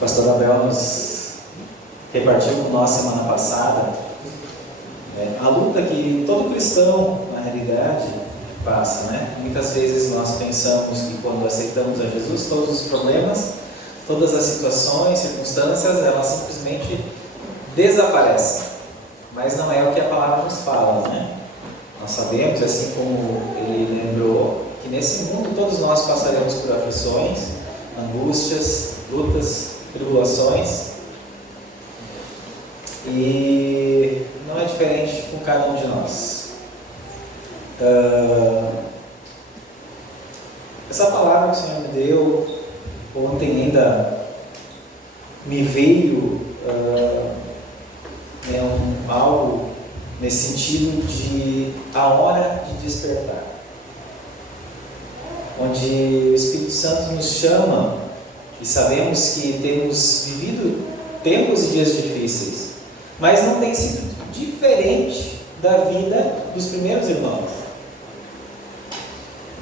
O pastor Abel nos repartiu com nós semana passada a luta que todo cristão, na realidade, passa, né? Muitas vezes nós pensamos que quando aceitamos a Jesus, todos os problemas, todas as situações, circunstâncias, elas simplesmente desaparecem. Mas não é o que a palavra nos fala, né? Nós sabemos, assim como ele lembrou, que nesse mundo todos nós passaremos por aflições, angústias, lutas, tribulações, e não é diferente com cada um de nós. Essa palavra que o Senhor me deu ontem ainda me veio algo nesse sentido de a hora de despertar, onde o Espírito Santo nos chama e sabemos que temos vivido tempos e dias difíceis, mas não tem sido diferente da vida dos primeiros irmãos,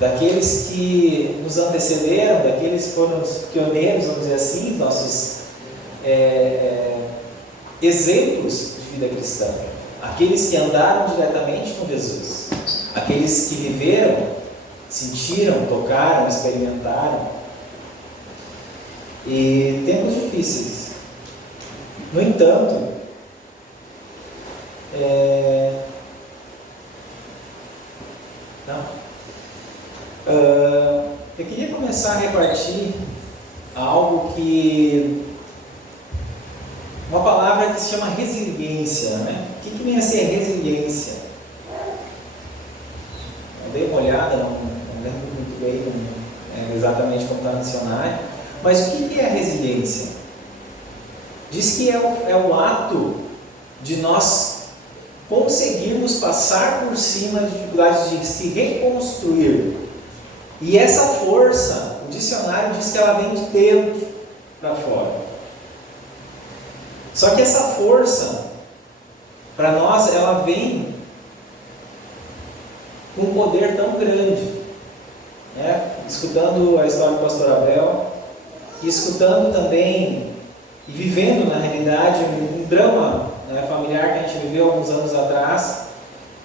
daqueles que nos antecederam, daqueles que foram os pioneiros, vamos dizer assim, nossos exemplos de vida cristã, aqueles que andaram diretamente com Jesus, aqueles que viveram, sentiram, tocaram, experimentaram, e tempos difíceis. No entanto, eu queria começar a repartir algo uma palavra que se chama resiliência, né? O que vem a ser resiliência? Eu dei uma olhada, não lembro muito bem exatamente como está no dicionário, mas o que é a resiliência? Diz que é o ato de nós conseguirmos passar por cima de dificuldades, de se reconstruir. E essa força, o dicionário diz que ela vem de dentro para fora. Só que essa força, para nós, ela vem com um poder tão grande, né? Escutando a história do pastor Abel, e escutando também, e vivendo na realidade, um drama familiar que a gente viveu alguns anos atrás.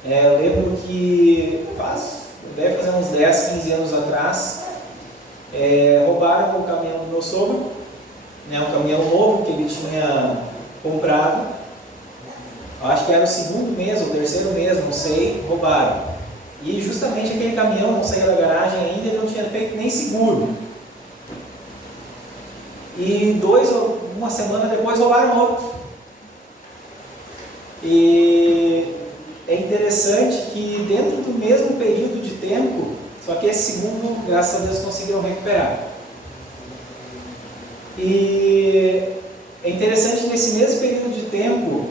Eu lembro que deve fazer uns 10, 15 anos atrás, roubaram o caminhão do meu sogro, um caminhão novo que ele tinha comprado. Acho que era o segundo mês ou terceiro mês, não sei, roubaram. E justamente aquele caminhão não saía da garagem ainda e não tinha feito nem seguro. E uma semana depois roubaram outro. E é interessante que dentro do mesmo período de tempo, só que esse segundo, graças a Deus, conseguiram recuperar. E é interessante, nesse mesmo período de tempo,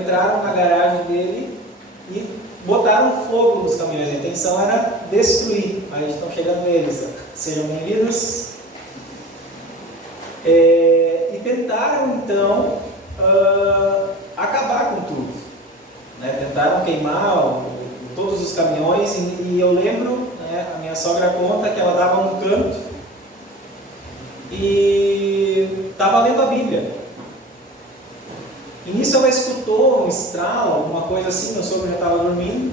entraram na garagem dele e botaram fogo nos caminhões. A intenção era destruir. Aí estão chegando eles. Sejam bem-vindos. E tentaram, então, acabar com tudo. Tentaram queimar todos os caminhões. E eu lembro, a minha sogra conta que ela estava num canto e estava lendo a Bíblia. E nisso ela escutou um estralo, alguma coisa assim. Meu sogro já estava dormindo.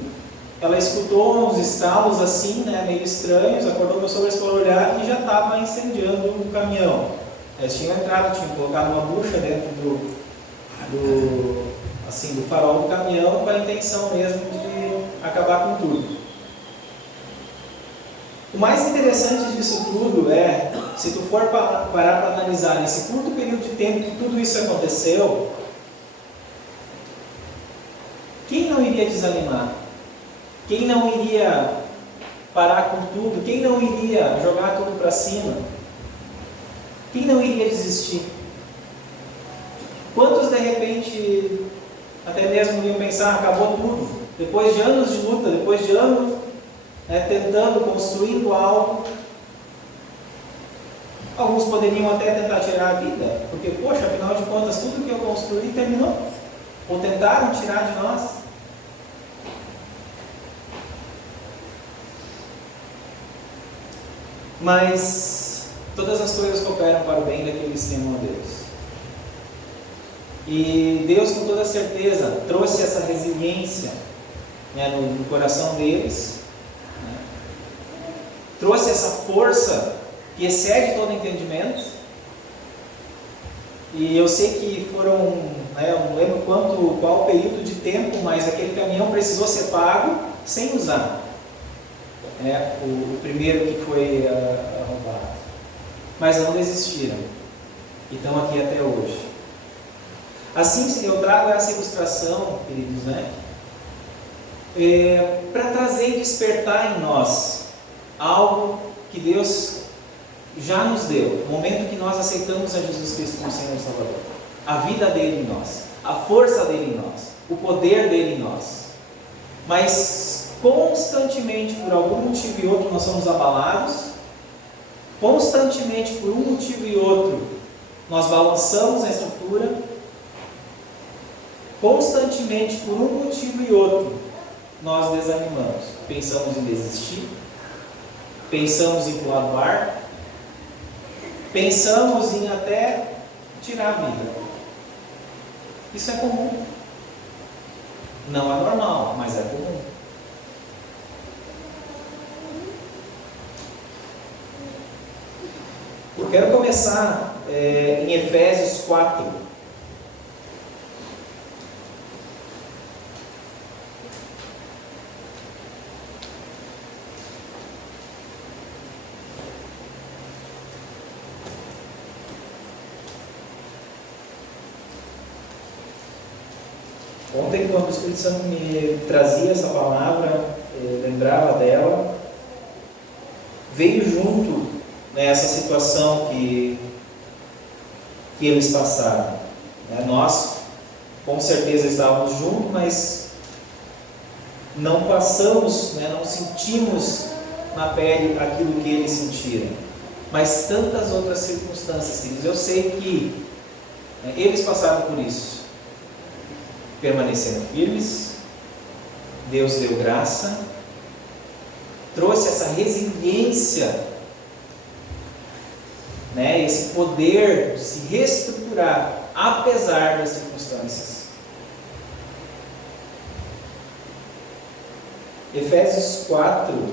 Ela escutou uns estalos assim, meio estranhos. Acordou, meu sogro foi olhar e já estava incendiando o caminhão. Eles tinham entrado, tinham colocado uma bucha dentro do farol do caminhão, com a intenção mesmo de acabar com tudo. O mais interessante disso tudo se tu for parar para analisar nesse curto período de tempo que tudo isso aconteceu, quem não iria desanimar? Quem não iria parar com tudo? Quem não iria jogar tudo para cima? Quem não iria desistir? Quantos de repente até mesmo iam pensar, acabou tudo? Depois de anos de luta, depois de anos tentando, construindo algo, alguns poderiam até tentar tirar a vida, porque, poxa, afinal de contas, tudo que eu construí terminou. Ou tentaram tirar de nós. Mas todas as coisas cooperam para o bem daqueles que amam a Deus. E Deus, com toda certeza, trouxe essa resiliência, né, no coração deles, né? Trouxe essa força que excede todo entendimento. E eu sei que foram, né, eu não lembro qual o período de tempo, mas aquele caminhão precisou ser pago sem usar. O primeiro que foi roubado. Mas não desistiram. E estão aqui até hoje. Assim, eu trago essa ilustração, queridos, né? Para trazer e despertar em nós algo que Deus já nos deu, no momento que nós aceitamos a Jesus Cristo como Senhor e Salvador. A vida dele em nós, a força dele em nós, o poder dele em nós. Mas constantemente, por algum motivo e outro, nós somos abalados. Constantemente, por um motivo e outro, nós balançamos a estrutura. Constantemente, por um motivo e outro, nós desanimamos. Pensamos em desistir, pensamos em pular do barco, pensamos em até tirar a vida. Isso é comum. Não é normal, mas é comum. Eu quero começar em Efésios 4. Ontem, quando o Espírito Santo me trazia essa palavra, lembrava dela, veio junto, né, essa situação que eles passaram. Nós, com certeza, estávamos juntos, mas não passamos, não sentimos na pele aquilo que eles sentiram. Mas tantas outras circunstâncias, queridos, eu sei que eles passaram por isso. Permaneceram firmes, Deus deu graça, trouxe essa resiliência, esse poder de se reestruturar, apesar das circunstâncias. Efésios 4, deixa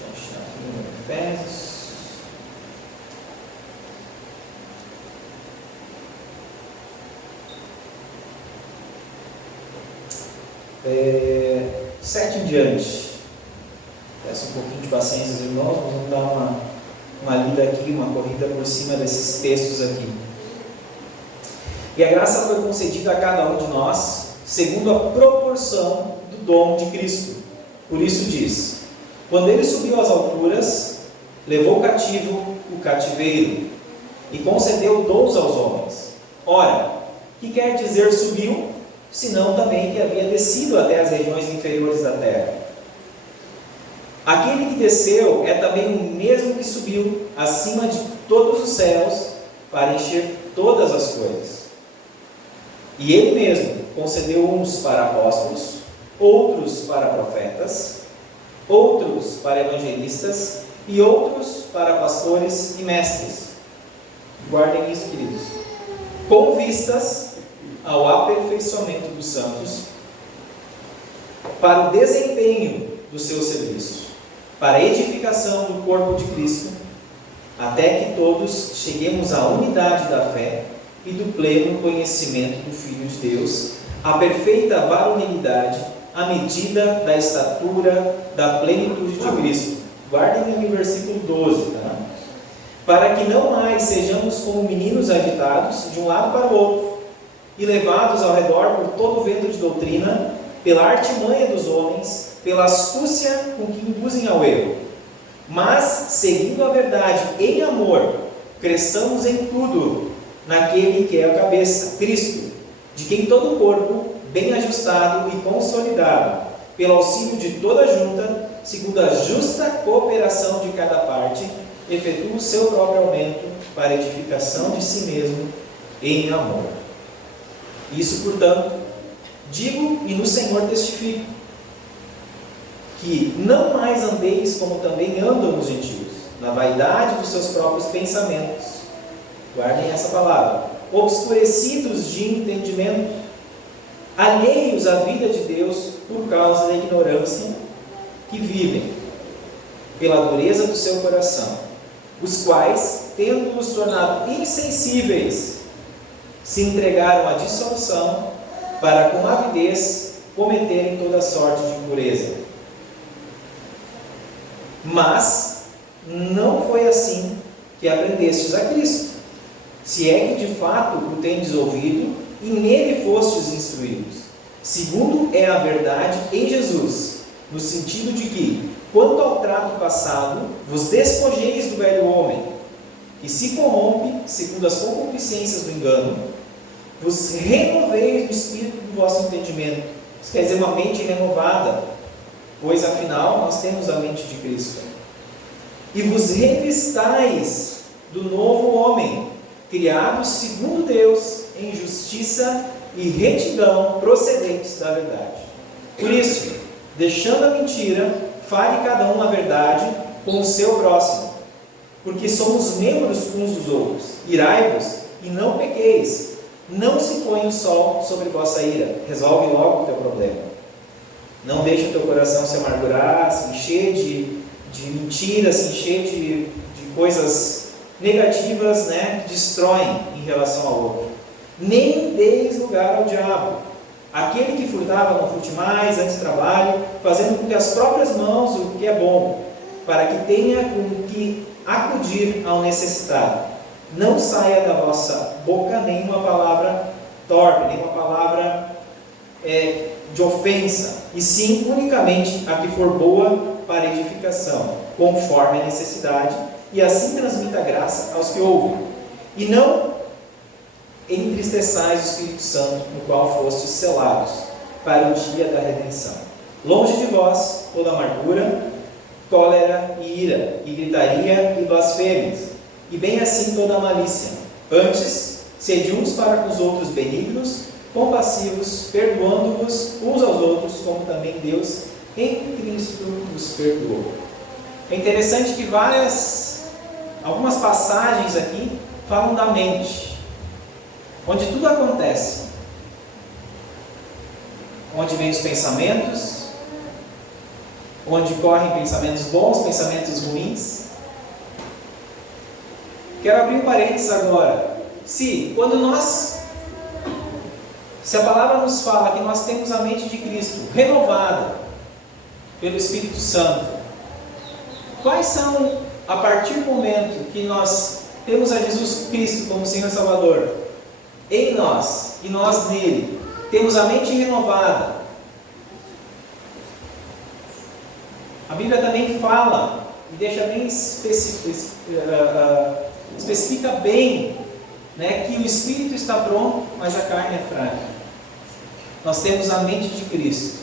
eu achar aqui no Efésios. Sete em diante. Peço um pouquinho de paciência aos irmãos, nós vamos dar uma lida aqui, uma corrida por cima desses textos aqui. E a graça foi concedida a cada um de nós, segundo a proporção do dom de Cristo. Por isso diz: quando ele subiu às alturas, levou cativo o cativeiro, e concedeu dons aos homens. Ora, que quer dizer subiu? Senão também que havia descido até as regiões inferiores da terra. Aquele que desceu é também o mesmo que subiu acima de todos os céus para encher todas as coisas. E ele mesmo concedeu uns para apóstolos, outros para profetas, outros para evangelistas e outros para pastores e mestres. Guardem isso, queridos. Com vistas ao aperfeiçoamento dos santos, para o desempenho do seu serviço, para a edificação do corpo de Cristo, até que todos cheguemos à unidade da fé e do pleno conhecimento do Filho de Deus, à perfeita varonilidade, à medida da estatura da plenitude de Cristo. Guardem ali o versículo 12, tá? Para que não mais sejamos como meninos agitados de um lado para o outro, e levados ao redor por todo o vento de doutrina, pela artimanha dos homens, pela astúcia com que induzem ao erro. Mas, seguindo a verdade em amor, cresçamos em tudo naquele que é a cabeça, Cristo, de quem todo o corpo, bem ajustado e consolidado, pelo auxílio de toda a junta, segundo a justa cooperação de cada parte, efetua o seu próprio aumento para a edificação de si mesmo em amor. Isso, portanto, digo e no Senhor testifico, que não mais andeis como também andam os gentios, na vaidade dos seus próprios pensamentos. Guardem essa palavra. Obscurecidos de entendimento, alheios à vida de Deus por causa da ignorância que vivem, pela dureza do seu coração, os quais, tendo-os tornado insensíveis, se entregaram à dissolução, para com avidez cometerem toda sorte de impureza. Mas não foi assim que aprendestes a Cristo, se é que de fato o tendes ouvido e nele fostes instruídos, segundo é a verdade em Jesus, no sentido de que, quanto ao trato passado, vos despojeis do velho homem, que se corrompe segundo as concupiscências do engano, vos renoveis no espírito do vosso entendimento. Isso quer dizer uma mente renovada, pois afinal nós temos a mente de Cristo. E vos revistais do novo homem, criado segundo Deus, em justiça e retidão procedentes da verdade. Por isso, deixando a mentira, fale cada um a verdade com o seu próximo, porque somos membros uns dos outros. Irai-vos e não pequeis. Não se põe o sol sobre vossa ira. Resolve logo o teu problema. Não deixe o teu coração se amargurar, se encher de mentiras, se encher de coisas negativas, que destroem em relação ao outro. Nem deis lugar ao diabo. Aquele que furtava não furte mais, antes trabalhe, fazendo com que as próprias mãos o que é bom, para que tenha com que acudir ao necessitado. Não saia da vossa boca nenhuma palavra torpe, nenhuma palavra de ofensa, e sim unicamente a que for boa para edificação, conforme a necessidade, e assim transmita graça aos que ouvem. E não entristeçais o Espírito Santo, no qual fostes selados para o dia da redenção. Longe de vós toda amargura, cólera e ira, e gritaria e blasfêmias, e bem assim toda a malícia. Antes, sede uns para com os outros benignos, compassivos, perdoando-vos uns aos outros, como também Deus em Cristo vos perdoou. É interessante que algumas passagens aqui falam da mente, onde tudo acontece, onde vêm os pensamentos, onde correm pensamentos bons, pensamentos ruins. Quero abrir um parênteses agora. Se a palavra nos fala que nós temos a mente de Cristo renovada pelo Espírito Santo, quais são, a partir do momento que nós temos a Jesus Cristo como Senhor e Salvador em nós, e nós nele, temos a mente renovada, a Bíblia também fala e deixa bem especifica bem, que o Espírito está pronto, mas a carne é fraca. Nós temos a mente de Cristo,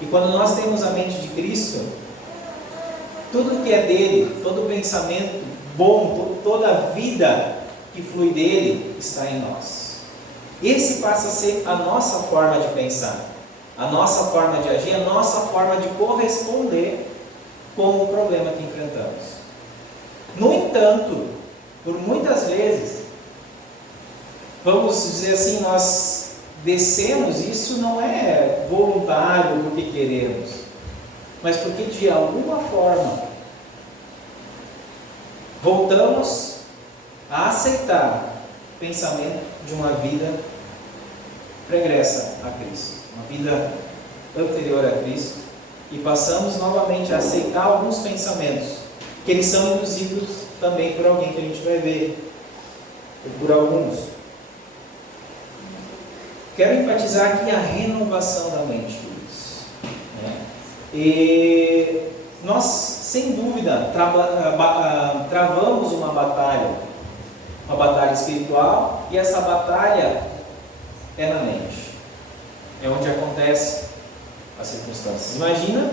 e quando nós temos a mente de Cristo, tudo que é dele, todo pensamento bom, toda a vida que flui dele está em nós. Esse passa a ser a nossa forma de pensar, a nossa forma de agir, a nossa forma de corresponder com o problema que enfrentamos. No entanto, por muitas vezes, vamos dizer assim, nós descemos, isso não é voluntário porque queremos, mas porque de alguma forma voltamos a aceitar o pensamento de uma vida pregressa a Cristo, uma vida anterior a Cristo, e passamos novamente a aceitar alguns pensamentos, que eles são induzidos também por alguém que a gente vai ver, ou por alguns. Quero enfatizar aqui a renovação da mente, E nós, sem dúvida, travamos uma batalha espiritual, e essa batalha é na mente, é onde acontece as circunstâncias. Imagina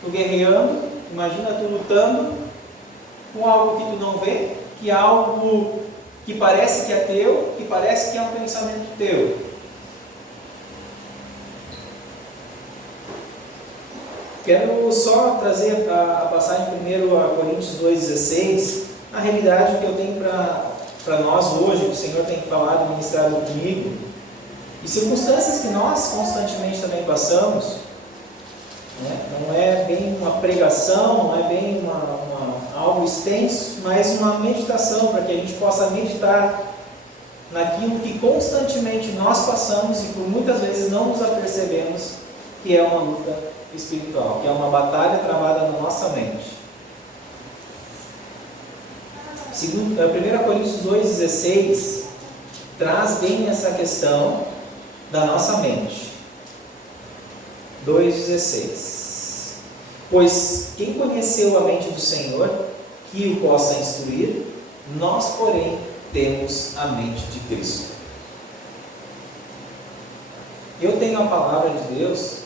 tu guerreando, imagina tu lutando com algo que tu não vê, que é algo que parece que é teu, que parece que é um pensamento teu. Quero só trazer a passagem primeiro a Coríntios 2,16, a realidade que eu tenho para nós hoje, que o Senhor tem falado e ministrado comigo, e circunstâncias que nós constantemente também passamos, né? Não é bem uma pregação, não é bem algo extenso, mas uma meditação, para que a gente possa meditar naquilo que constantemente nós passamos e por muitas vezes não nos apercebemos que é uma luta espiritual, que é uma batalha travada na nossa mente. 1 Coríntios 2,16 traz bem essa questão da nossa mente. 2,16: Pois quem conheceu a mente do Senhor, que o possa instruir, nós, porém, temos a mente de Cristo. Eu tenho a palavra de Deus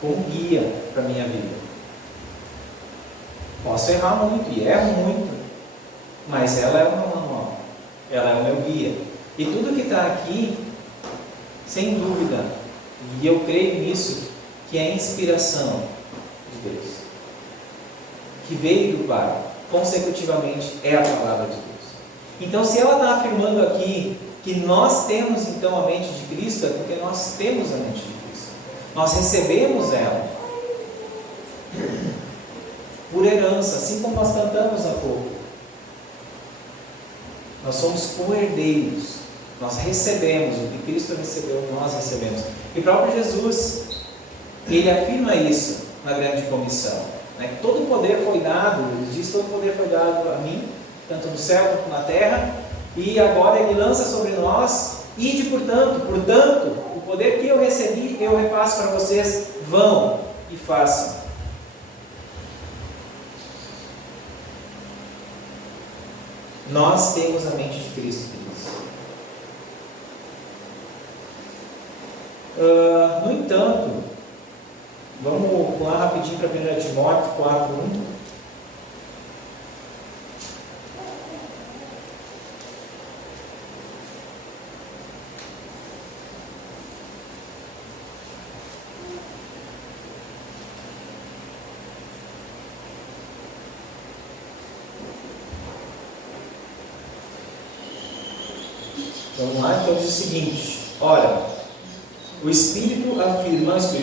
como guia para a minha vida. Posso errar muito e erro muito, mas ela é o meu manual, ela é o meu guia. E tudo que está aqui, sem dúvida, e eu creio nisso, que é a inspiração de Deus, que veio do Pai, consecutivamente é a palavra de Deus. Então, se ela está afirmando aqui que nós temos então a mente de Cristo, é porque nós temos a mente de Cristo. Nós recebemos ela por herança, assim como nós cantamos há pouco. Nós somos co-herdeiros. Nós recebemos o que Cristo recebeu, nós recebemos. E o próprio Jesus, ele afirma isso na grande comissão, né? Todo o poder foi dado, ele diz, todo o poder foi dado a mim, tanto no céu quanto na terra, e agora ele lança sobre nós, ide portanto, o poder que eu recebi, eu repasso para vocês, vão e façam. Nós temos a mente de Cristo, no entanto, vamos lá rapidinho para 1 Timóteo 4:1. Vamos lá, então diz o seguinte: ora, o Espírito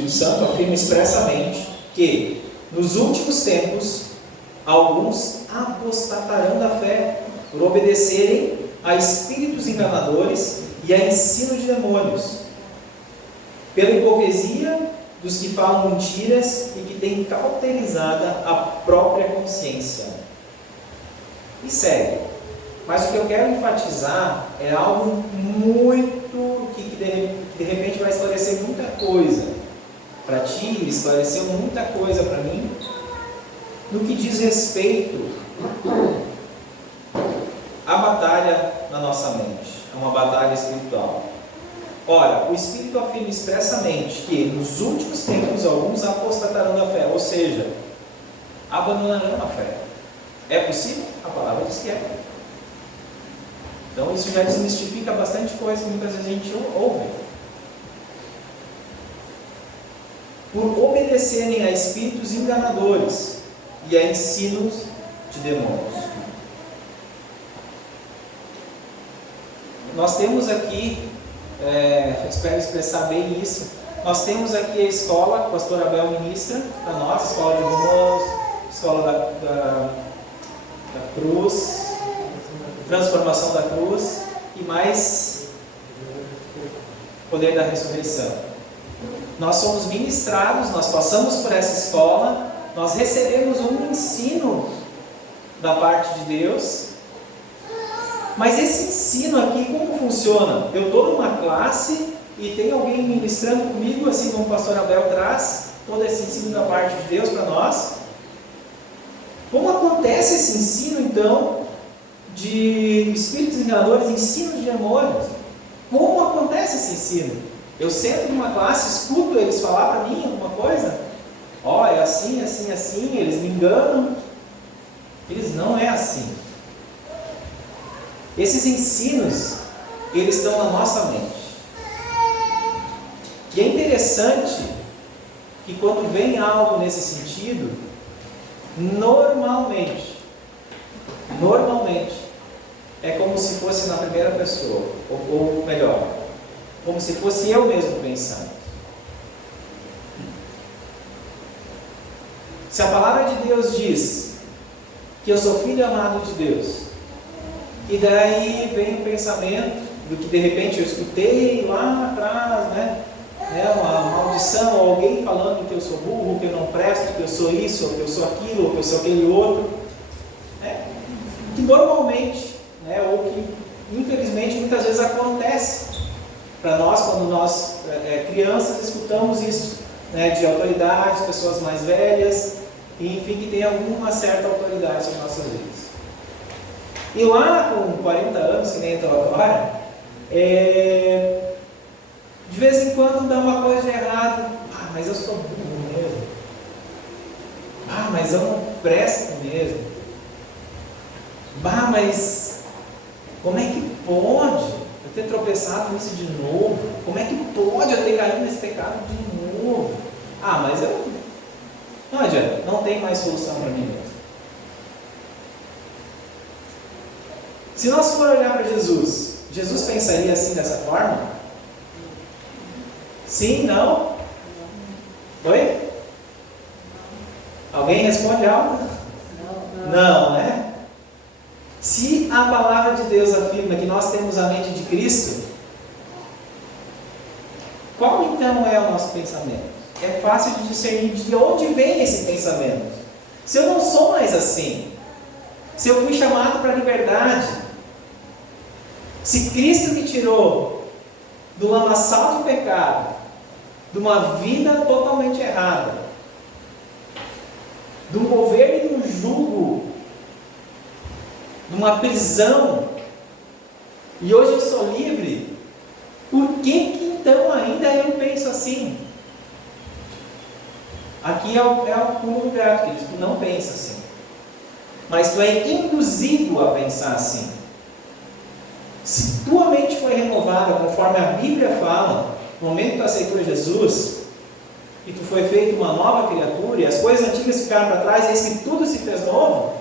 Santo afirma expressamente que nos últimos tempos alguns apostatarão da fé por obedecerem a espíritos enganadores e a ensino de demônios, pela hipocrisia dos que falam mentiras e que têm cauterizada a própria consciência. E segue. Mas o que eu quero enfatizar é algo muito que de repente vai esclarecer muita coisa para ti, esclareceu muita coisa para mim, no que diz respeito à batalha na nossa mente. É uma batalha espiritual. Ora, o Espírito afirma expressamente que nos últimos tempos alguns apostatarão da fé, ou seja, abandonarão a fé. É possível? A palavra diz que é. Então isso já desmistifica bastante coisa que muitas vezes a gente ouve. Por obedecerem a espíritos enganadores e a ensinos de demônios. Nós temos aqui, espero expressar bem isso, nós temos aqui a escola, o pastor Abel ministra para nós, a escola de Romanos, escola da cruz, transformação da cruz e mais poder da ressurreição. Nós somos ministrados, nós passamos por essa escola, nós recebemos um ensino da parte de Deus, mas esse ensino aqui como funciona? Eu estou numa classe e tem alguém ministrando comigo, assim como o pastor Abel traz todo esse ensino da parte de Deus para nós. Como acontece esse ensino então de espíritos enganadores, ensino de demônios? Como acontece esse ensino? Eu sento numa classe, escuto eles falar para mim alguma coisa? Ó, é assim, assim, assim, eles me enganam. Eles não é assim. Esses ensinos, eles estão na nossa mente. E é interessante que quando vem algo nesse sentido, normalmente, é como se fosse na primeira pessoa, ou melhor, como se fosse eu mesmo pensando. Se a palavra de Deus diz que eu sou filho amado de Deus, e daí vem o pensamento do que de repente eu escutei lá atrás, né? Uma maldição, alguém falando que eu sou burro, que eu não presto, que eu sou isso, ou que eu sou aquilo, ou que eu sou aquele outro, né? Que normalmente, né, ou que infelizmente muitas vezes acontece para nós quando nós, crianças, escutamos isso, né, de autoridades, pessoas mais velhas, enfim, que tem alguma certa autoridade sobre nossas vidas. E lá com 40 anos, que nem estou agora, de vez em quando dá uma coisa de errado. Mas eu sou burro mesmo. Mas eu não presto mesmo. Mas como é que pode eu ter tropeçado nisso de novo? Como é que pode eu ter caído nesse pecado de novo? Mas eu não adianta, não tem mais solução para mim mesmo. Se nós formos olhar para Jesus, Jesus pensaria assim, dessa forma? Sim? Não? Oi? Alguém responde algo? Não, né? Se a palavra de Deus afirma que nós temos a mente de Cristo, qual então é o nosso pensamento? É fácil de discernir de onde vem esse pensamento. Se eu não sou mais assim, se eu fui chamado para a liberdade, se Cristo me tirou do lamaçal de pecado, de uma vida totalmente errada, de um governo e de um jugo, de uma prisão, e hoje eu sou livre, por que então ainda eu penso assim? Aqui é o pulo do gato, que tu não pensa assim, mas tu é induzido a pensar assim. Se tua mente foi renovada, conforme a Bíblia fala, no momento que tu aceitou Jesus, e tu foi feito uma nova criatura, e as coisas antigas ficaram para trás, e eis que tudo se fez novo,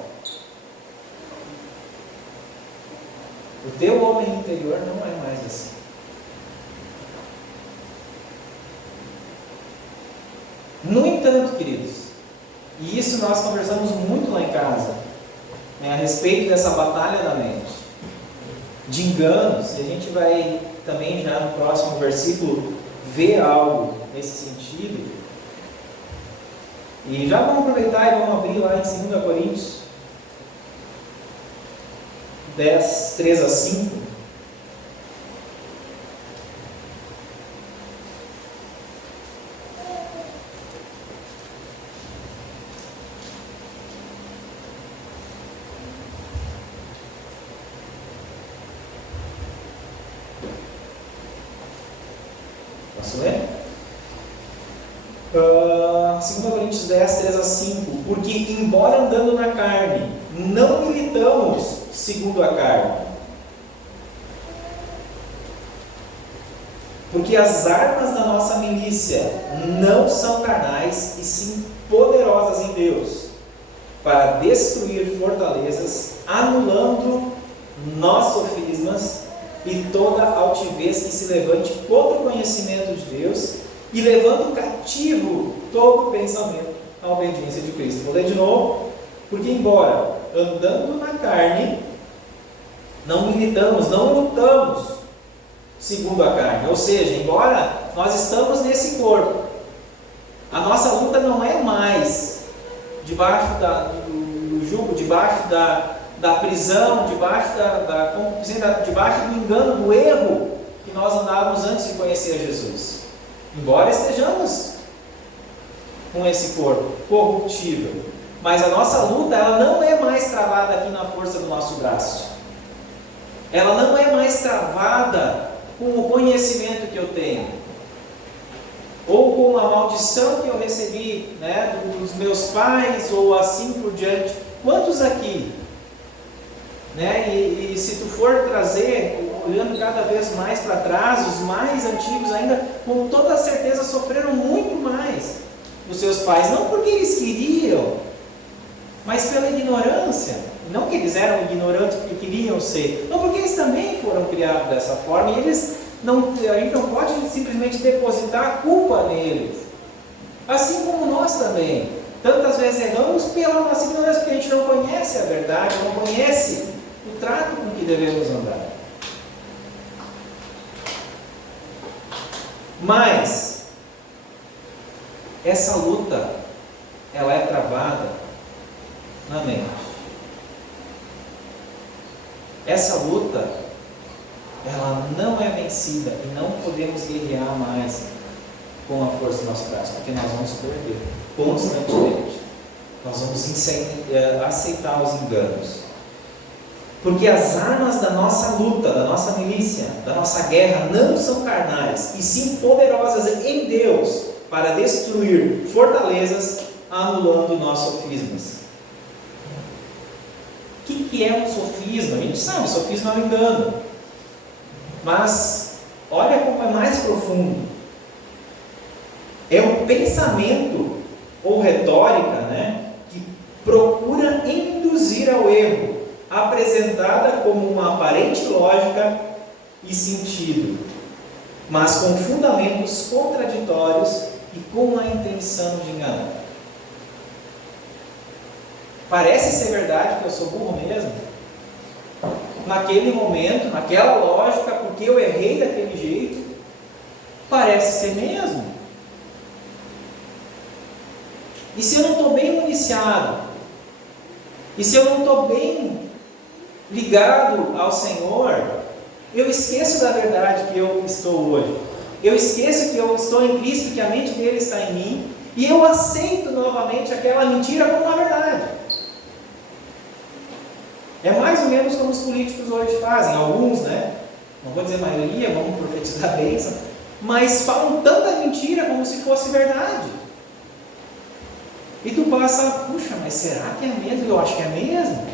o teu homem interior não é mais assim. No entanto, queridos, e isso nós conversamos muito lá em casa, a respeito dessa batalha da mente, de enganos, e a gente vai também já no próximo versículo ver algo nesse sentido. E já vamos aproveitar e vamos abrir lá em 2 Coríntios 10, 3 a 5. Posso ler? 2 Coríntios 10, 3 a 5. Porque, embora andando na carne, não militamos segundo a carne. Porque as armas da nossa milícia não são carnais, e sim poderosas em Deus, para destruir fortalezas, anulando sofismas e toda altivez que se levante contra o conhecimento de Deus, e levando cativo todo o pensamento à obediência de Cristo. Vou ler de novo. Porque embora andando na carne, não militamos, não lutamos segundo a carne. Ou seja, embora nós estamos nesse corpo, a nossa luta não é mais debaixo do jugo, debaixo da prisão, debaixo do engano, do erro que nós andávamos antes de conhecer Jesus. Embora estejamos com esse corpo corruptível, mas a nossa luta, ela não é mais travada aqui na força do nosso braço. Ela não é mais travada com o conhecimento que eu tenho, ou com a maldição que eu recebi, né, dos meus pais, ou assim por diante. Quantos aqui, né, e se tu for trazer, olhando cada vez mais para trás, os mais antigos ainda, com toda certeza sofreram muito mais dos seus pais, não porque eles queriam, mas pela ignorância. Não que eles eram ignorantes porque queriam ser, não, porque eles também foram criados dessa forma, e eles não, a gente não pode simplesmente depositar a culpa neles. Assim como nós também. Tantas vezes erramos pela nossa ignorância, porque a gente não conhece a verdade, não conhece o trato com que devemos andar. Mas essa luta, ela é travada na mente. Essa luta, ela não é vencida e não podemos guerrear mais com a força do nosso braço, porque nós vamos perder constantemente. Nós vamos aceitar os enganos. Porque as armas da nossa luta, da nossa milícia, da nossa guerra não são carnais, e sim poderosas em Deus para destruir fortalezas, anulando nossos sofismas. O que é um sofisma? A gente sabe, sofisma é um engano. Mas olha como é mais profundo. É um pensamento ou retórica, que procura induzir ao erro, apresentada como uma aparente lógica e sentido, mas com fundamentos contraditórios e com a intenção de enganar. Parece ser verdade que eu sou burro mesmo? Naquele momento, naquela lógica, porque eu errei daquele jeito, parece ser mesmo. E se eu não estou bem municiado? E se eu não estou bem ligado ao Senhor, eu esqueço da verdade que eu estou hoje. Eu esqueço que eu estou em Cristo, que a mente dele está em mim, e eu aceito novamente aquela mentira como uma verdade. É mais ou menos como os políticos hoje fazem, alguns, não vou dizer maioria, vamos profetizar a bênção, mas falam tanta mentira como se fosse verdade. E tu passa, puxa, mas será que é mesmo? Eu acho que é mesmo.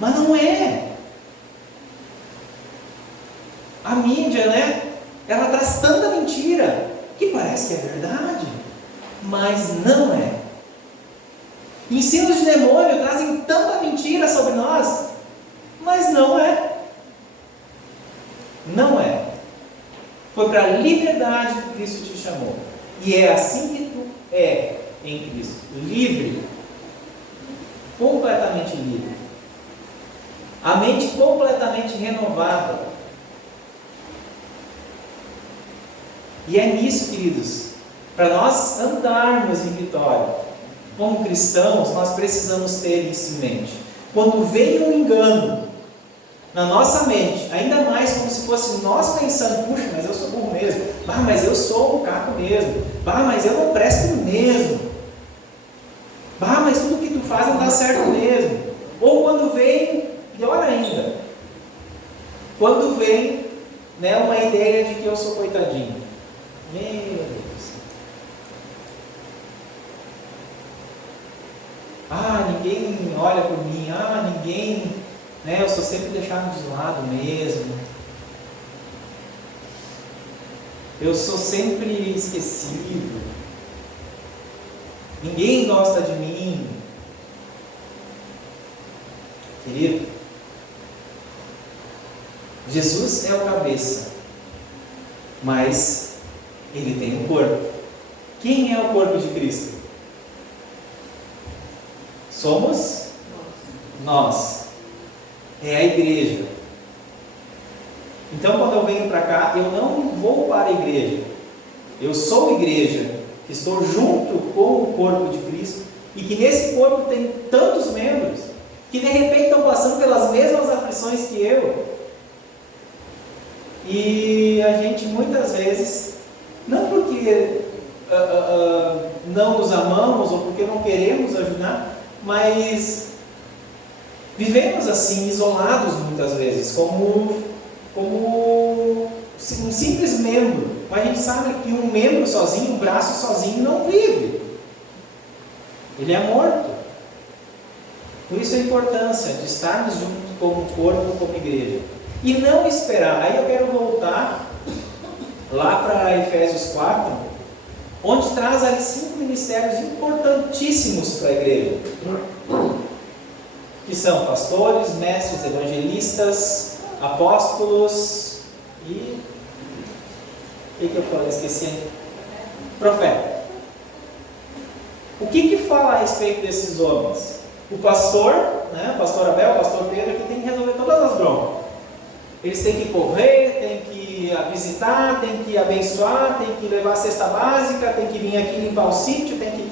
Mas não é. A mídia, ela traz tanta mentira que parece que é verdade, mas não é. Ensinos de demônio trazem tanta mentira sobre nós, mas não é. Não é. Foi para a liberdade que Cristo te chamou. E é assim que tu é em Cristo. Livre. Completamente livre. A mente completamente renovada. E é nisso, queridos, para nós andarmos em vitória, como cristãos, nós precisamos ter isso em mente. Quando vem um engano na nossa mente, ainda mais como se fosse nós pensando, puxa, mas eu sou burro mesmo, mas eu sou um caco mesmo, mas eu não presto mesmo, mas tudo que tu faz não dá certo mesmo. Ou quando vem, pior ainda, quando vem uma ideia de que eu sou coitadinho. Meu Deus. Ninguém olha por mim, ninguém, eu sou sempre deixado de lado mesmo. Eu sou sempre esquecido. Ninguém gosta de mim. Querido, Jesus é o cabeça, mas ele tem um corpo. Quem é o corpo de Cristo? Somos nós. É a igreja. Então, quando eu venho para cá, eu não vou para a igreja. Eu sou igreja, que estou junto com o corpo de Cristo, e que nesse corpo tem tantos membros, que de repente estão passando pelas mesmas aflições que eu. E a gente muitas vezes, não porque não nos amamos, ou porque não queremos ajudar, mas vivemos assim, isolados muitas vezes, como um simples membro. Mas a gente sabe que um membro sozinho, um braço sozinho não vive. Ele é morto. Por isso a importância de estarmos juntos como corpo, como igreja. E não esperar. Aí eu quero voltar lá para Efésios 4, onde traz ali 5 ministérios importantíssimos para a igreja, que são pastores, mestres, evangelistas, apóstolos e o que eu falei? Esqueci. Profeta. O que fala a respeito desses homens? O pastor, né, o pastor Abel, o pastor Pedro, que tem que resolver todas as broncas. Eles têm que correr, têm que visitar, têm que abençoar, têm que levar a cesta básica, têm que vir aqui limpar o sítio, têm que...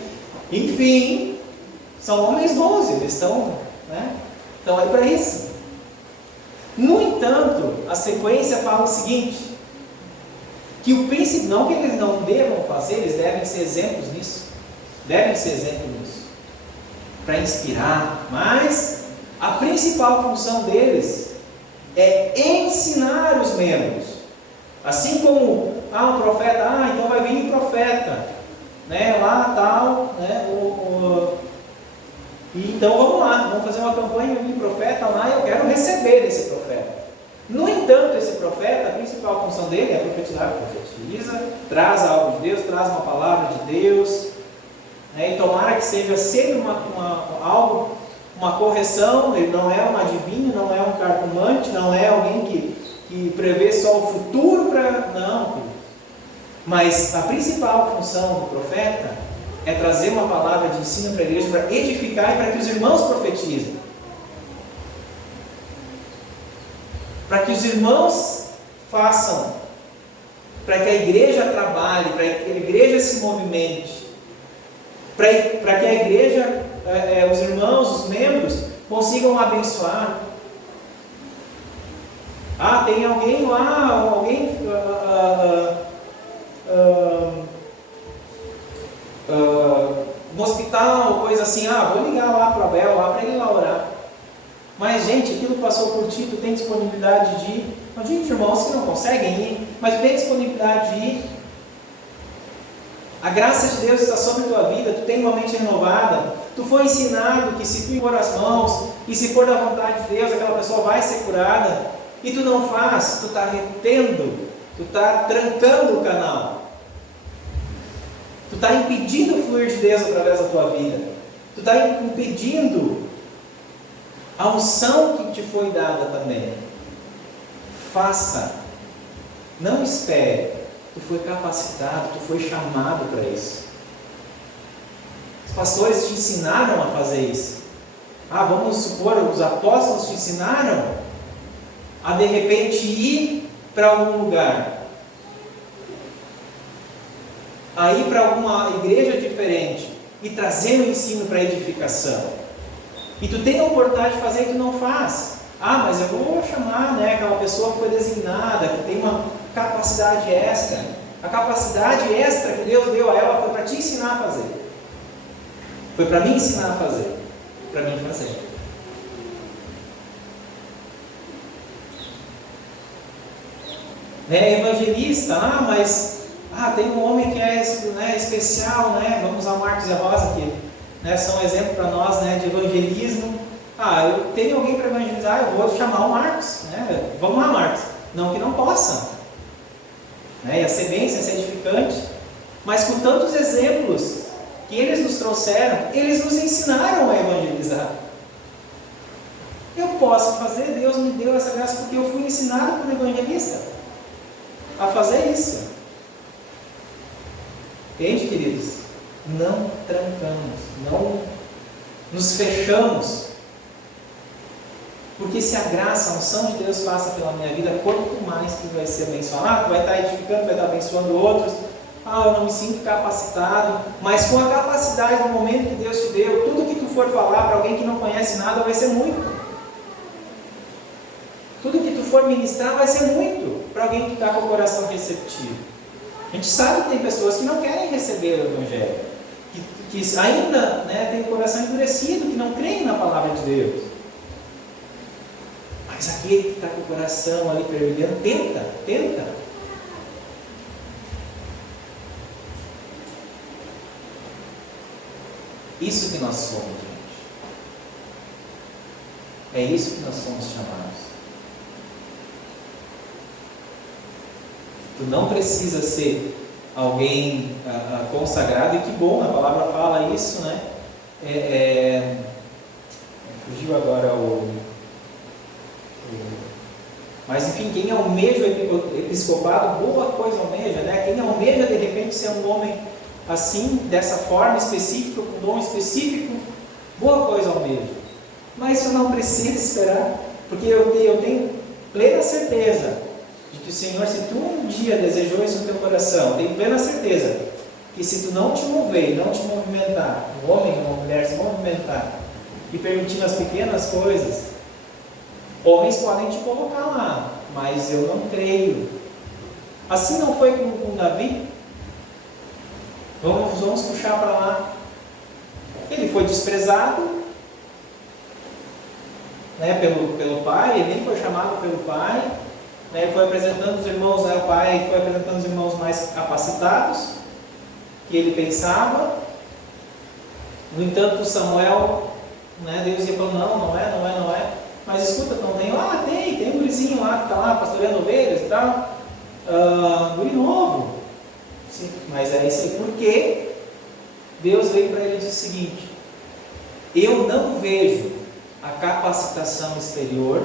Enfim, são homens bons, eles estão aí para isso. No entanto, a sequência fala o seguinte, que o príncipe, não que eles não devam fazer, eles devem ser exemplos nisso, para inspirar, mas a principal função deles é ensinar os membros. Assim como um profeta, então vai vir um profeta, né, lá tal, né, e então vamos lá, vamos fazer uma campanha, vai vir um profeta lá, eu quero receber esse profeta. No entanto, esse profeta, a principal função dele é profetizar, profetiza, traz algo de Deus, traz uma palavra de Deus, né, e tomara que seja sempre uma correção. Ele não é um adivinho, não é um cartomante, não é alguém que prevê só o futuro não. Mas a principal função do profeta é trazer uma palavra de ensino para a igreja, para edificar e para que os irmãos profetizem. Para que os irmãos façam, para que a igreja trabalhe, para que a igreja se movimente, para que a igreja, os irmãos, os membros, consigam abençoar. Tem alguém lá, no hospital, coisa assim, vou ligar lá para o Abel, lá para ele lá orar. Mas, gente, aquilo passou por ti, tu tem disponibilidade de ir. Não digo, irmãos que não conseguem ir, mas tu tem disponibilidade de ir. A graça de Deus está sobre a tua vida, tu tem uma mente renovada, tu foi ensinado que se tu impor as mãos, e se for da vontade de Deus, aquela pessoa vai ser curada, e tu não faz, tu está retendo, tu está trancando o canal, tu está impedindo o fluir de Deus através da tua vida, tu está impedindo a unção que te foi dada também. Faça, não espere. Tu foi capacitado, tu foi chamado para isso. Os pastores te ensinaram a fazer isso. Vamos supor, os apóstolos te ensinaram a de repente ir para algum lugar, a ir para alguma igreja diferente e trazer o ensino para edificação. E tu tem a oportunidade de fazer e tu não faz. Mas eu vou chamar, aquela pessoa que foi designada, que tem uma capacidade extra. A capacidade extra que Deus deu a ela foi para te ensinar a fazer. Foi para mim ensinar a fazer. Para mim fazer. Evangelista, mas tem um homem que é especial, vamos usar o Marcos e a Rosa aqui. São um exemplo para nós, de evangelismo. Eu tenho alguém para evangelizar, eu vou chamar o Marcos, vamos lá, Marcos. Não que não possa, ia ser bem, ia ser edificante, mas com tantos exemplos que eles nos trouxeram, eles nos ensinaram a evangelizar. Eu posso fazer, Deus me deu essa graça porque eu fui ensinado por evangelista a fazer isso. Entende, queridos? Não trancamos, não nos fechamos, porque se a graça, a unção de Deus passa pela minha vida, quanto mais tu vai ser abençoado. Tu vai estar edificando, vai estar abençoando outros. Eu não me sinto capacitado, mas com a capacidade no momento que Deus te deu, tudo que tu for falar para alguém que não conhece nada vai ser muito. Tudo que tu for ministrar vai ser muito para alguém que está com o coração receptivo. A gente sabe que tem pessoas que não querem receber o Evangelho, que ainda tem o coração endurecido, que não creem na palavra de Deus. Mas aquele que está com o coração ali fervilhando, tenta. Isso que nós somos, gente. É isso que nós somos chamados. Tu não precisa ser alguém consagrado, e que bom, a palavra fala isso, né? Fugiu agora mas enfim, quem almeja o episcopado, boa coisa almeja, né? Quem almeja de repente ser um homem assim, dessa forma específica, com dom específico, boa coisa almeja. Mas isso não precisa esperar, porque eu tenho plena certeza de que o Senhor, se tu um dia desejou isso no teu coração, tenho plena certeza que se tu não te mover, não te movimentar, um homem ou uma mulher se movimentar e permitir as pequenas coisas, homens podem te colocar lá, mas eu não creio. Assim não foi com Davi? Vamos puxar para lá. Ele foi desprezado, né, pelo pai, ele nem foi chamado pelo pai, né, ele foi apresentando os irmãos, né, o pai foi apresentando os irmãos mais capacitados, que ele pensava. No entanto, Samuel, né, Deus ia falando, não é. Mas escuta, não tem? Tem um gurizinho lá que está lá pastoreando ovelhas e tal. Guri novo. Sim, mas é isso aí. Porque Deus veio para ele e disse o seguinte: eu não vejo a capacitação exterior,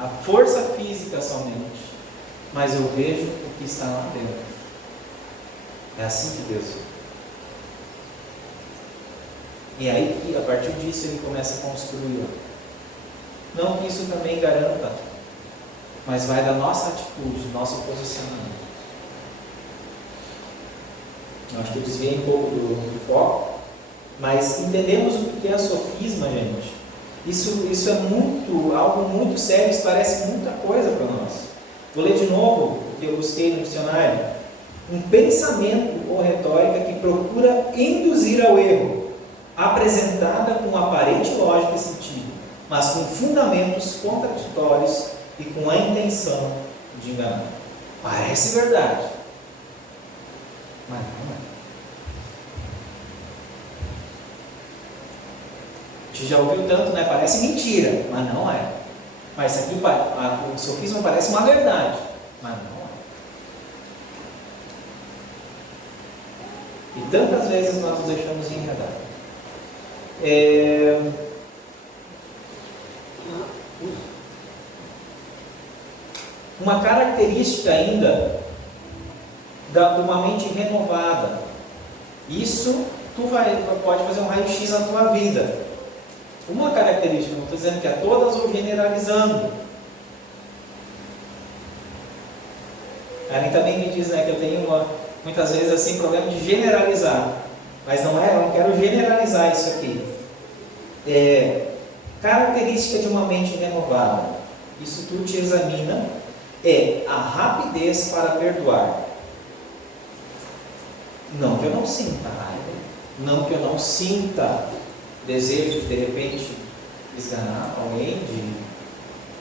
a força física somente, mas eu vejo o que está lá dentro. É assim que Deus vê. E é aí que, a partir disso, ele começa a construir. Não que isso também garanta, mas vai da nossa atitude, do nosso posicionamento. Acho que eu desviei um pouco do foco, mas entendemos o que é sofisma, gente. Isso é algo muito sério, isso parece muita coisa para nós. Vou ler de novo o que eu busquei no dicionário. Um pensamento ou retórica que procura induzir ao erro, apresentada com aparente lógica e sentido, mas com fundamentos contraditórios e com a intenção de enganar. Parece verdade, mas não é. A gente já ouviu tanto, né? Parece mentira, mas não é. Mas isso aqui, o sofisma parece uma verdade, mas não é. E tantas vezes nós nos deixamos enredar. Uma característica ainda de uma mente renovada. Isso tu pode fazer um raio-x na tua vida. Uma característica, não estou dizendo que é todas ou generalizando. Karen também me diz, né, que eu tenho muitas vezes assim problema de generalizar. Mas eu não quero generalizar isso aqui. Característica de uma mente renovada. Isso tu te examina. É a rapidez para perdoar. Não que eu não sinta raiva, não que eu não sinta desejo de repente esganar alguém,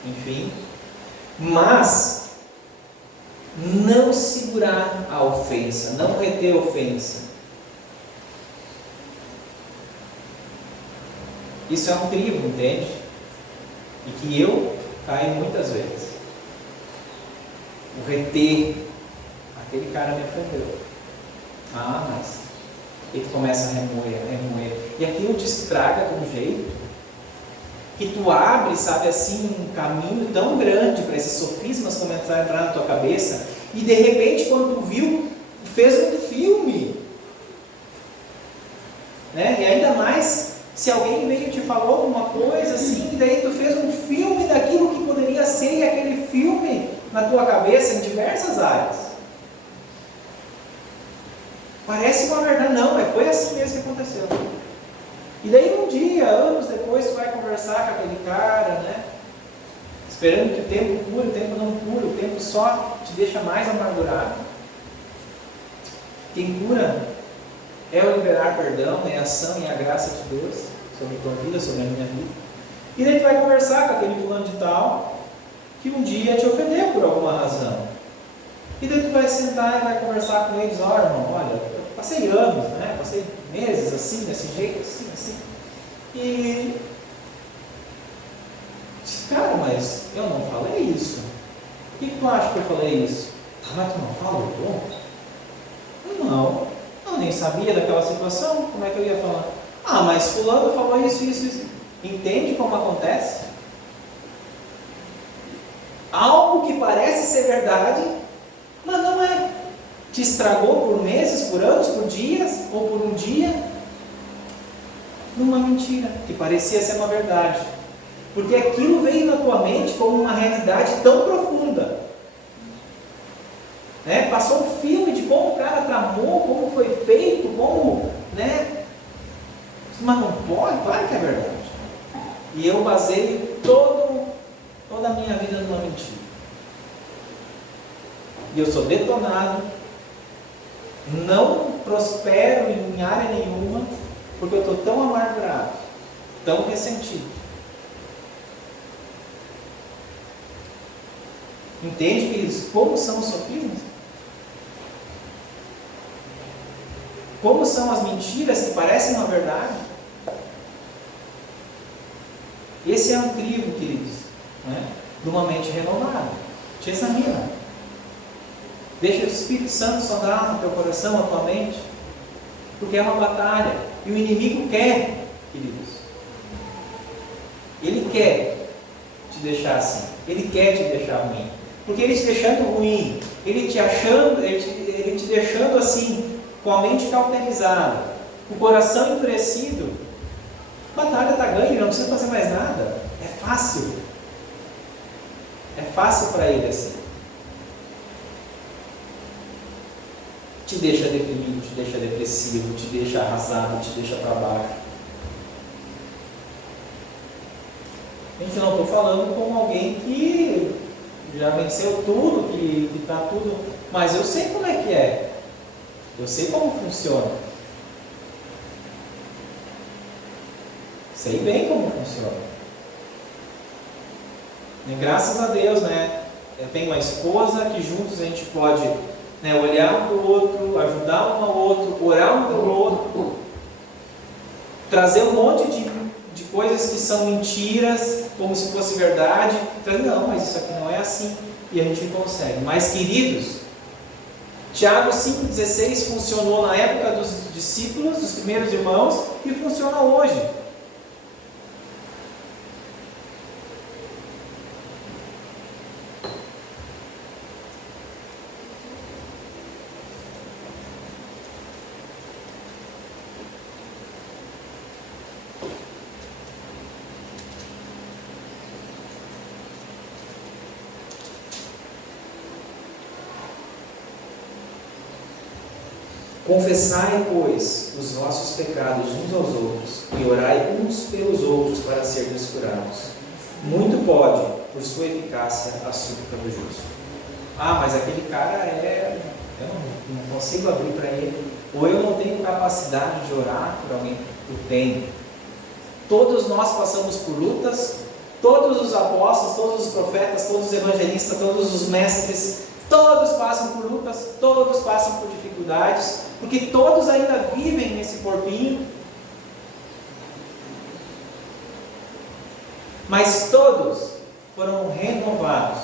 enfim, mas não segurar a ofensa, não reter a ofensa. Isso é um crivo, entende? E que eu caio muitas vezes. O reter, aquele cara me ofendeu. Mas ele começa a remoer. E aquilo te estraga de um jeito que tu abre, sabe assim, um caminho tão grande para esses sofismas começarem a entrar na tua cabeça, e de repente, quando tu viu, fez um filme. Né? E ainda mais se alguém veio e te falou alguma coisa assim, e daí tu fez um filme daquilo que poderia ser aquele filme na tua cabeça em diversas áreas. Parece uma verdade, não, mas foi assim mesmo que aconteceu. E daí um dia, anos depois, tu vai conversar com aquele cara, né? Esperando que o tempo cure, o tempo não cura, o tempo só te deixa mais amargurado. Quem cura é o liberar perdão, é a ação e a graça de Deus sobre a tua vida, sobre a minha vida. E daí tu vai conversar com aquele fulano de tal que um dia te ofendeu por alguma razão. E daí tu vai sentar e vai conversar com eles: ó, irmão, olha, eu passei anos, né? Passei meses assim, desse jeito, assim. E disse: cara, mas eu não falei isso. Por que tu acha que eu falei isso? Mas tu não falou? ninguém sabia daquela situação, como é que eu ia falar? Ah, mas fulano falou isso, isso, isso. Entende como acontece? Algo que parece ser verdade, mas não é. Te estragou por meses, por anos, por dias, ou por um dia, numa mentira, que parecia ser uma verdade. Porque aquilo veio na tua mente como uma realidade tão profunda. Né? Passou um filme de como o cara tramou, como foi feito, como, né? Mas não pode, claro que é verdade. E eu baseio toda a minha vida numa mentira. E eu sou detonado, não prospero em área nenhuma, porque eu estou tão amargurado, tão ressentido. Entende, queridos, como são os sofismas? Como são as mentiras que parecem uma verdade? Esse é um crivo, queridos, né, de uma mente renovada. Te examina. Deixa o Espírito Santo sondar no teu coração, na tua mente. Porque é uma batalha. E o inimigo quer, queridos. Ele quer te deixar assim. Ele quer te deixar ruim. Porque ele te deixando ruim, ele te deixando assim, com a mente cauterizada, com o coração endurecido, a batalha está ganha, não precisa fazer mais nada. É fácil. É fácil para ele assim. Te deixa deprimido, te deixa depressivo, te deixa arrasado, te deixa para baixo. Gente, eu não estou falando como alguém que já venceu tudo, que está tudo... Mas eu sei como é que é. Eu sei como funciona. Sei bem como funciona. E graças a Deus, né? Eu tenho uma esposa que juntos a gente pode, né, olhar um para o outro, ajudar um ao outro, orar um pelo outro, trazer um monte de coisas que são mentiras, como se fosse verdade. Não, mas isso aqui não é assim. E a gente consegue. Mas, queridos, Tiago 5,16 funcionou na época dos discípulos, dos primeiros irmãos, e funciona hoje. Confessai, pois, os vossos pecados uns aos outros, e orai uns pelos outros para serem curados. Muito pode, por sua eficácia, a súplica do justo. Ah, mas aquele cara eu não consigo abrir para ele, ou eu não tenho capacidade de orar por alguém. Eu tenho. Todos nós passamos por lutas, todos os apóstolos, todos os profetas, todos os evangelistas, todos os mestres, todos passam por lutas, todos passam por dificuldades, porque todos ainda vivem nesse corpinho, mas todos foram renovados,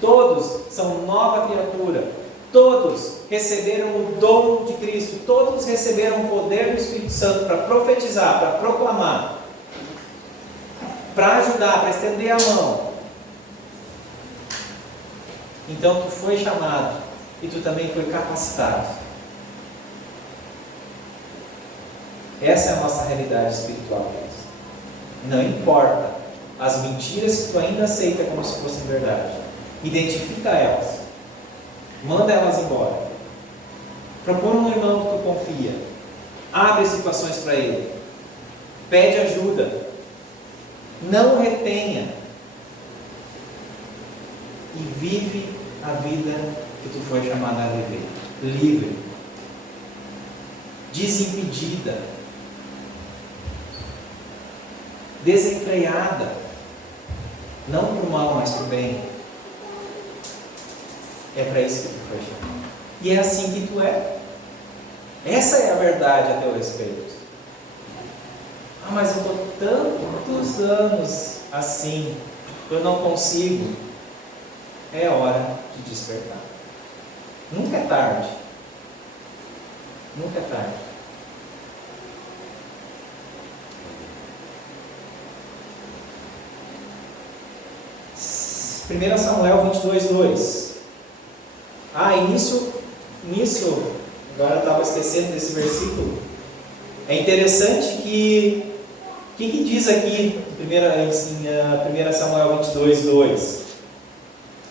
todos são nova criatura, todos receberam o dom de Cristo, todos receberam o poder do Espírito Santo para profetizar, para proclamar, para ajudar, para estender a mão. Então tu foi chamado e tu também foi capacitado. Essa é a nossa realidade espiritual. Não importa as mentiras que tu ainda aceita como se fossem verdade. Identifica elas. Manda elas embora. Procura um irmão que tu confia. Abre situações para ele. Pede ajuda. Não retenha. E vive a vida que tu foi chamado a viver. Livre. Desimpedida. Desenfreada. Não para o mal, mas para o bem. É para isso que tu foi chamado. E é assim que tu é. Essa é a verdade a teu respeito. Ah, mas eu estou tantos anos assim, eu não consigo. É hora de despertar. Nunca é tarde. Nunca é tarde. 1 Samuel 22:2. E nisso, agora eu estava esquecendo desse versículo. É interessante que, o que diz aqui em 1 Samuel 22:2?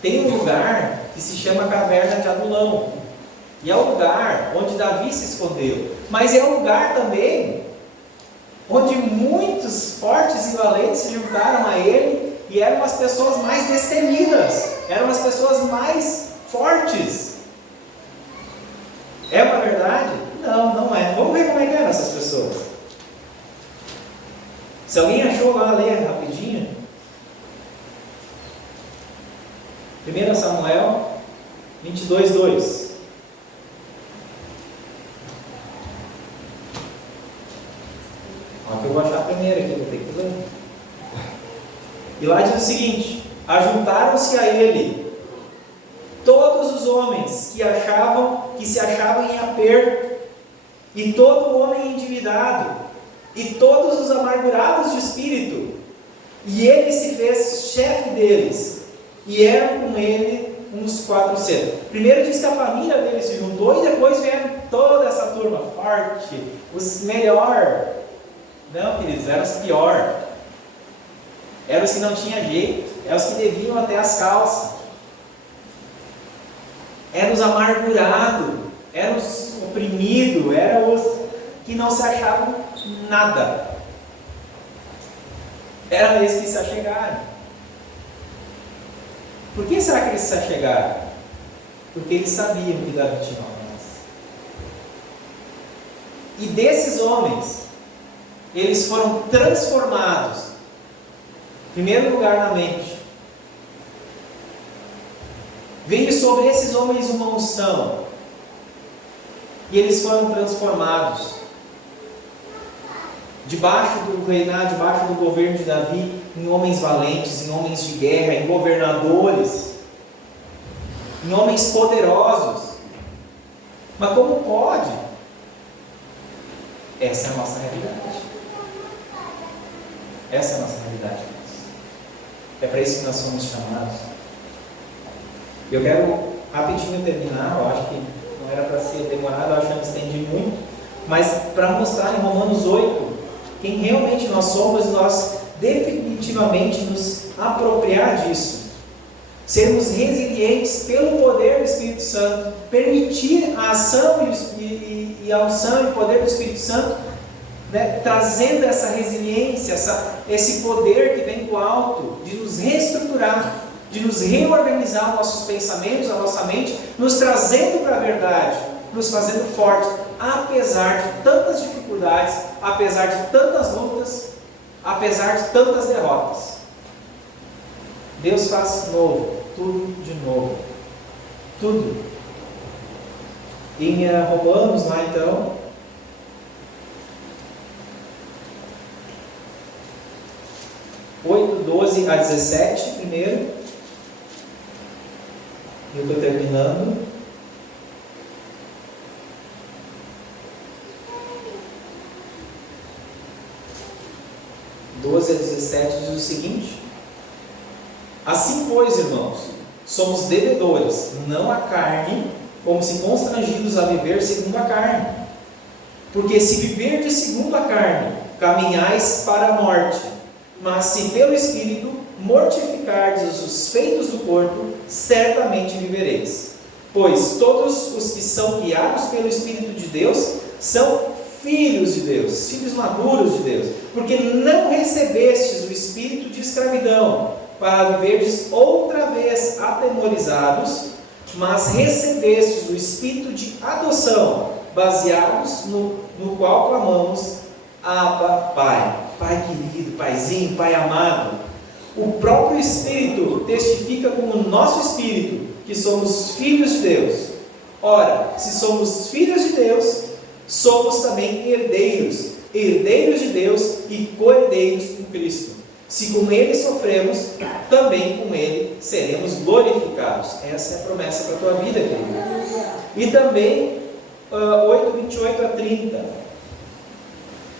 Tem um lugar que se chama Caverna de Adulão, e é o lugar onde Davi se escondeu, mas é o lugar também onde muitos fortes e valentes se juntaram a ele, e eram as pessoas mais destemidas, eram as pessoas mais fortes. É uma verdade? Não, não é. Vamos ver como é que eram essas pessoas. Se alguém achou lá, leia rapidinho. 1 Samuel 22:2. Olha que eu vou achar primeiro aqui, vou ter que ler. E lá diz o seguinte: ajuntaram-se a ele todos os homens que se achavam em aperto, e todo homem endividado, e todos os amargurados de espírito, e ele se fez chefe deles, e eram com ele uns 400. Primeiro diz que a família dele se juntou, e depois vieram toda essa turma forte, os melhor. Não, queridos, eram os pior, eram os que não tinham jeito, eram os que deviam até as calças, eram os amargurados, eram os oprimidos, eram os que não se achavam nada, eram esses que se achegaram. Por que será que eles se achegaram? Porque eles sabiam que Davi tinha uma promessa. E desses homens, eles foram transformados, em primeiro lugar, na mente. Veio sobre esses homens uma unção, e eles foram transformados. Debaixo do reinado, debaixo do governo de Davi, em homens valentes, em homens de guerra, em governadores, em homens poderosos. Mas como pode? Essa é a nossa realidade. Essa é a nossa realidade. É para isso que nós somos chamados. Eu quero rapidinho terminar, eu acho que não era para ser demorado, eu acho que eu me estendi muito, mas para mostrar em Romanos 8 quem realmente nós somos, nós definitivamente nos apropriar disso, sermos resilientes pelo poder do Espírito Santo, permitir a ação e a unção e o poder do Espírito Santo, né, trazendo essa resiliência, esse poder que vem do alto, de nos reestruturar, de nos reorganizar os nossos pensamentos, a nossa mente, nos trazendo para a verdade, nos fazendo fortes, apesar de tantas dificuldades, apesar de tantas lutas, apesar de tantas derrotas. Deus faz novo, tudo de novo, tudo. Em Romanos, lá então, (8, 12 a 17), primeiro, eu estou terminando. (12 a 17) diz o seguinte: assim, pois, irmãos, somos devedores, não à carne, como se constrangidos a viver segundo a carne. Porque se viverdes segundo a carne, caminhais para a morte. Mas se pelo Espírito mortificardes os feitos do corpo, certamente vivereis. Pois todos os que são guiados pelo Espírito de Deus são filhos de Deus, filhos maduros de Deus. Porque não recebestes o espírito de escravidão, para viverdes outra vez atemorizados, mas recebestes o espírito de adoção, baseados no qual clamamos: Abba, Pai. Pai querido, Paizinho, Pai amado. O próprio Espírito testifica com o nosso Espírito que somos filhos de Deus. Ora, se somos filhos de Deus, somos também herdeiros, herdeiros de Deus e co-herdeiros com Cristo. Se com Ele sofremos, também com Ele seremos glorificados. Essa é a promessa para a tua vida, querido. E também 8, 28 a 30.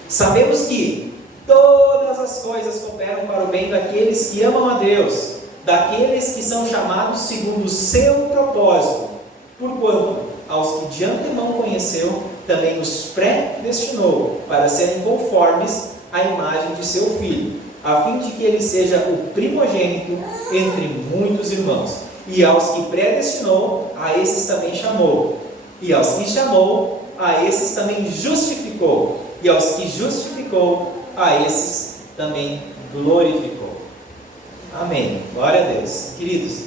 Sabemos que todas as coisas cooperam para o bem daqueles que amam a Deus, daqueles que são chamados segundo o seu propósito, porquanto aos que de antemão conheceu, também os predestinou para serem conformes à imagem de seu Filho, a fim de que ele seja o primogênito entre muitos irmãos. E aos que predestinou, a esses também chamou. E aos que chamou, a esses também justificou. E aos que justificou, a esses também glorificou. Amém. Glória a Deus. Queridos,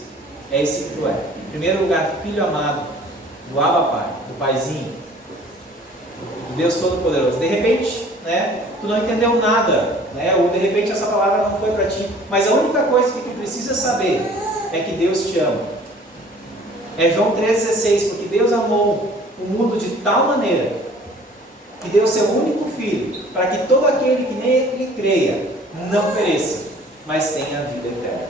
é esse que tu é. Em primeiro lugar, filho amado do Abba Pai, do Paizinho, do Deus Todo-Poderoso. De repente, tu não entendeu nada, ou de repente essa palavra não foi para ti, mas a única coisa que tu precisa saber é que Deus te ama. É João 3,16, porque Deus amou o mundo de tal maneira que deu seu único Filho, para que todo aquele que nele creia não pereça, mas tenha a vida eterna.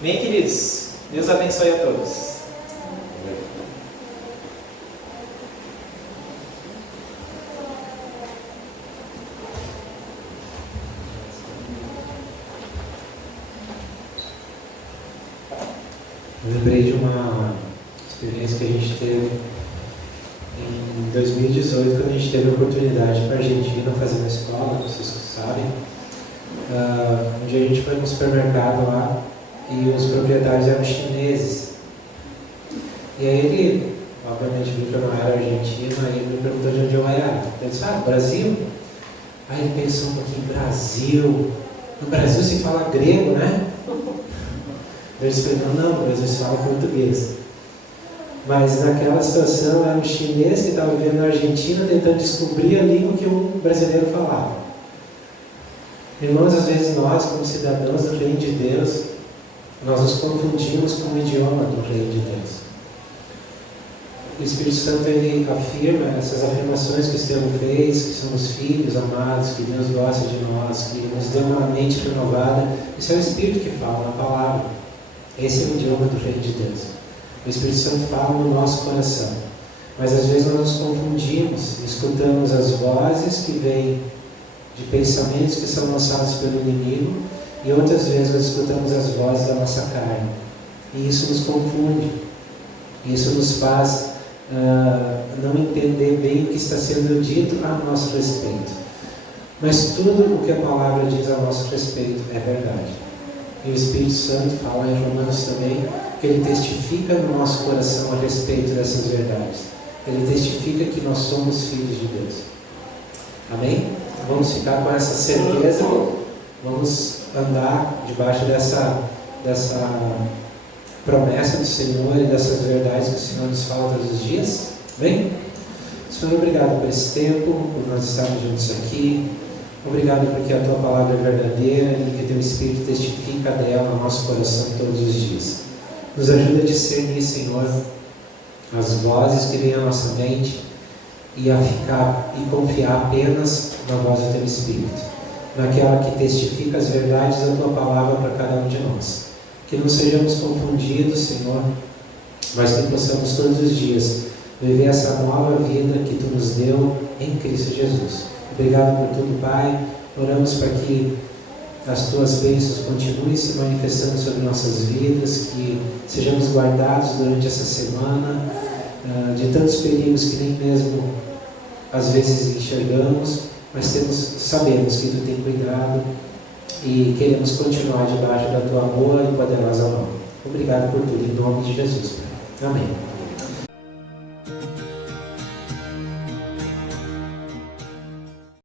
Bem, queridos, Deus abençoe a todos. Eu lembrei de uma experiência que a gente teve em 2018, quando a gente teve a oportunidade para a Argentina fazer uma escola, vocês sabem. Um dia a gente foi no supermercado lá e os proprietários eram chineses. E aí ele, obviamente, viu que eu não era argentino, aí ele me perguntou de onde eu era. Eu disse, Brasil? Aí ele pensou um pouquinho, Brasil? No Brasil se fala grego, né? Ele explicou, não, no Brasil se fala português. Mas naquela situação era um chinês que estava vivendo na Argentina tentando descobrir a língua que um brasileiro falava. Irmãos, às vezes nós, como cidadãos do Reino de Deus, nós nos confundimos com o idioma do Reino de Deus. O Espírito Santo, ele afirma essas afirmações que o Estevão fez, que somos filhos amados, que Deus gosta de nós, que nos deu uma mente renovada. Isso é o Espírito que fala na palavra. Esse é o idioma do Reino de Deus. O Espírito Santo fala no nosso coração. Mas às vezes nós nos confundimos, escutamos as vozes que vêm de pensamentos que são lançados pelo inimigo, e outras vezes nós escutamos as vozes da nossa carne. E isso nos confunde. Isso nos faz não entender bem o que está sendo dito a nosso respeito. Mas tudo o que a palavra diz a nosso respeito é verdade. E o Espírito Santo fala em Romanos também que ele testifica no nosso coração a respeito dessas verdades. Ele testifica que nós somos filhos de Deus. Amém? Vamos ficar com essa certeza. Vamos andar debaixo dessa promessa do Senhor e dessas verdades que o Senhor nos fala todos os dias. Amém? Senhor, obrigado por esse tempo, por nós estarmos juntos aqui. Obrigado porque a Tua palavra é verdadeira e que Teu Espírito testifica dela no nosso coração todos os dias. Nos ajuda a discernir, Senhor, as vozes que vêm à nossa mente e a ficar e confiar apenas na voz do Teu Espírito, naquela que testifica as verdades da Tua palavra para cada um de nós. Que não sejamos confundidos, Senhor, mas que possamos todos os dias viver essa nova vida que Tu nos deu em Cristo Jesus. Obrigado por tudo, Pai. Oramos para que as Tuas bênçãos continuem se manifestando sobre nossas vidas, que sejamos guardados durante essa semana de tantos perigos que nem mesmo às vezes enxergamos, mas sabemos que Tu tem cuidado e queremos continuar debaixo da Tua boa e poderosa mão. Obrigado por tudo, em nome de Jesus, Pai. Amém.